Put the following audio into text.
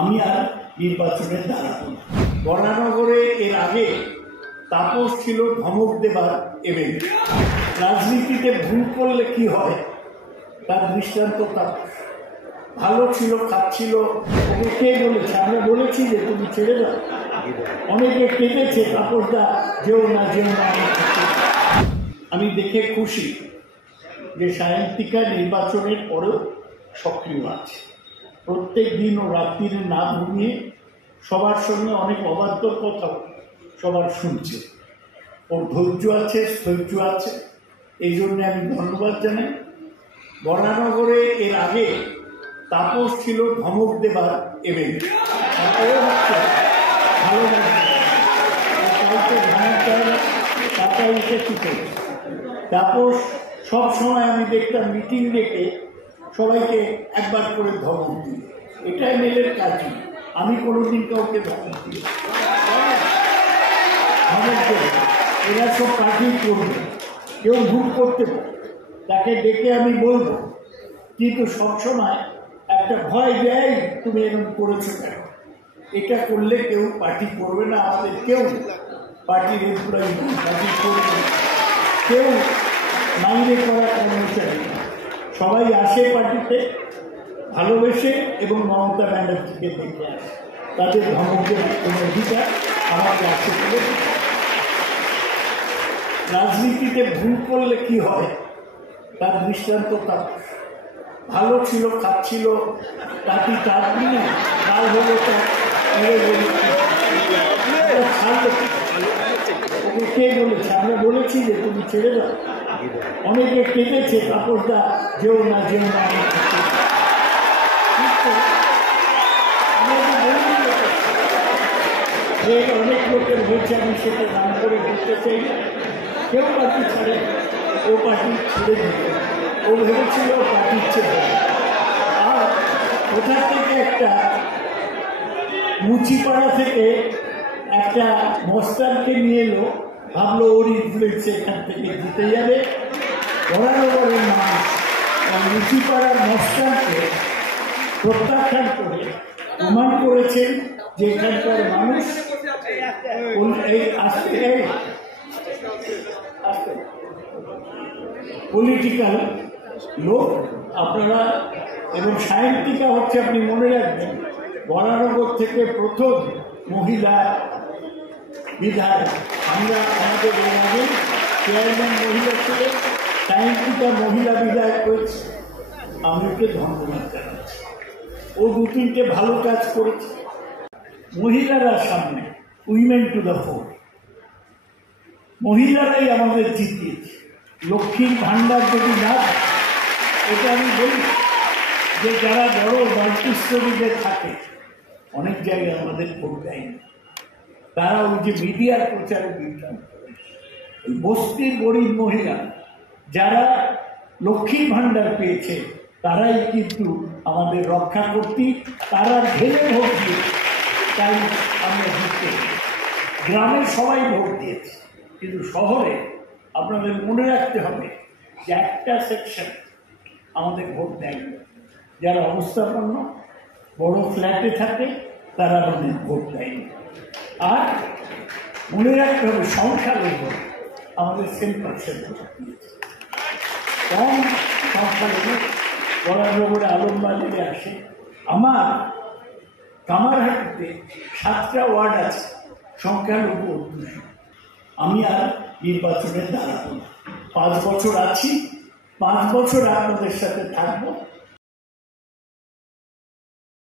আমি আর নির্বাচনে দাঁড়াবো না। বরানগরে এর আগে তাপস ছিল ধমক দেবার এমএলএ। রাজনীতিতে ভুল করলে কি হয় তার দৃষ্টান্ত তাপস। ভালো ছিল, খাচ্ছিল, ওকে কে বলেছে? আমরা বলেছি যে তুমি ছেড়ে দাও। অনেকে কেঁদেছে, তাপসদা যেও না, যেও না। আমি দেখে খুশি যে সায়ন্তিকা নির্বাচনের পরেও সক্রিয় আছে। প্রত্যেক দিন ও রাত্রিরে না ঘুমিয়ে সবার সঙ্গে অনেক অবান্তর কথাও সবার শুনছে। ওর ধৈর্য আছে, স্থৈর্য আছে, এই জন্য আমি ধন্যবাদ জানাই। বরানগরে এর আগে তাপস ছিল ধমক দেবার এমএলএ। ভালো কাউকে ধমক দেয় না, টাকা উঠে ছুটে। তাপস সব সময় আমি দেখতাম মিটিং ডেকে সবাইকে একবার করে ধমক দিই। এটা এমএলএর কাজ। আমি কোনোদিন কাউকে ধমক দিই এরা সব কাজই করবে। কেউ ভুল করতে পারে, তাকে ডেকে আমি বলবো, কিন্তু সবসময় একটা ভয় দেয়, তুমি এরকম করেছো কেন? এটা করলে কেউ পার্টি করবে না। আমাদের কেউ পার্টির এমপ্লয়ি, পার্টি করবে কেউ মাইনে করা কর্মচারী, সবাই আসে পার্টিতে ভালোবেসে এবং মমতা ব্যানার্জিকে দেখে আসে। তাদের ধমকের কোনো অধিকার আমাকে আছে বলে। রাজনীতিতে ভুল করলে কি হয় তার দৃষ্টান্ত তাপস। ভালো ছিল, খাচ্ছিল, তাকে তার কিনে কাল হলো তার ওকে কে বলেছে? আমরা বলেছি যে তুমি ছেড়ে দাও। অনেকে কেঁদেছে, তাপসদা যেও না, যেও না। অনেক লোকের হয়েছে, আমি সেটা নাম করে বলতে চাই না। কেউ পার্টি ছাড়ে, ও পার্টি ছেড়ে দিতে, ও ভেবেছিল পার্টির ছেড়ে। আর কোথা থেকে একটা মুচিপাড়া থেকে একটা মস্তানকে নিয়ে এলো, ভাবলো ওর ইনফ্লুয়েন্স এখান থেকে জিতে যাবে। বরানগরের মানুষ মুচিপাড়ার মস্তানকে প্রত্যাখ্যান করে প্রমাণ করেছেন যে এখানকার মানুষ পলিটিক্যাল লোক আপনারা। এবং সায়ন্তিকা হচ্ছে, আপনি মনে রাখবেন, বরানগর থেকে প্রথম মহিলা বিধায়ক। আমরা আমাদের এর আগে চেয়ারম্যান মহিলা ছিলেন, সায়ন্তিকা মহিলা বিধায়ক হয়েছে। আমি ওকে ধন্যবাদ জানাচ্ছি। ও দু তিনটে ভালো কাজ করেছে। মহিলারা সামনে, উইমেন টু দ্য ফোর। মহিলারাই আমাদের জিতিয়েছে। লক্ষ্মীর ভাণ্ডার যদি না, এটা আমি বলি যে যারা বড় মাল্টিস্টোরিতে থাকে, অনেক জায়গায় আমাদের ভোট দেয়নি, তারা ওই যে মিডিয়ার প্রচারে বিভ্রান্ত করে। ওই বস্তির গরিব মহিলা যারা লক্ষ্মীর ভাণ্ডার পেয়েছে, তারাই কিন্তু আমাদের রক্ষা করতে, তারা ঢেলে ভোট দিয়েছে। তাই আমরা জিততে, গ্রামের সবাই ভোট দিয়েছে। কিন্তু শহরে আপনাদের মনে রাখতে হবে যে একটা সেকশন আমাদের ভোট দেয়নি। যারা অবস্থাপন্ন বড় ফ্ল্যাটে থাকে তারা আমাদের ভোট দেয়নি। আর মনে রাখতে হবে সংখ্যালঘু আমাদের 10% ভোট দিয়েছে। কম সংখ্যালঘু বরানগরে আলমবাজারে আসে। আমার কামারহাটিতে 7টা ওয়ার্ড আছে, সংখ্যালঘু অধ্যুষিত। আমি আর নির্বাচনে দাঁড়াবো না। 5 বছর আছি, 5 বছর আপনাদের সাথে থাকবো।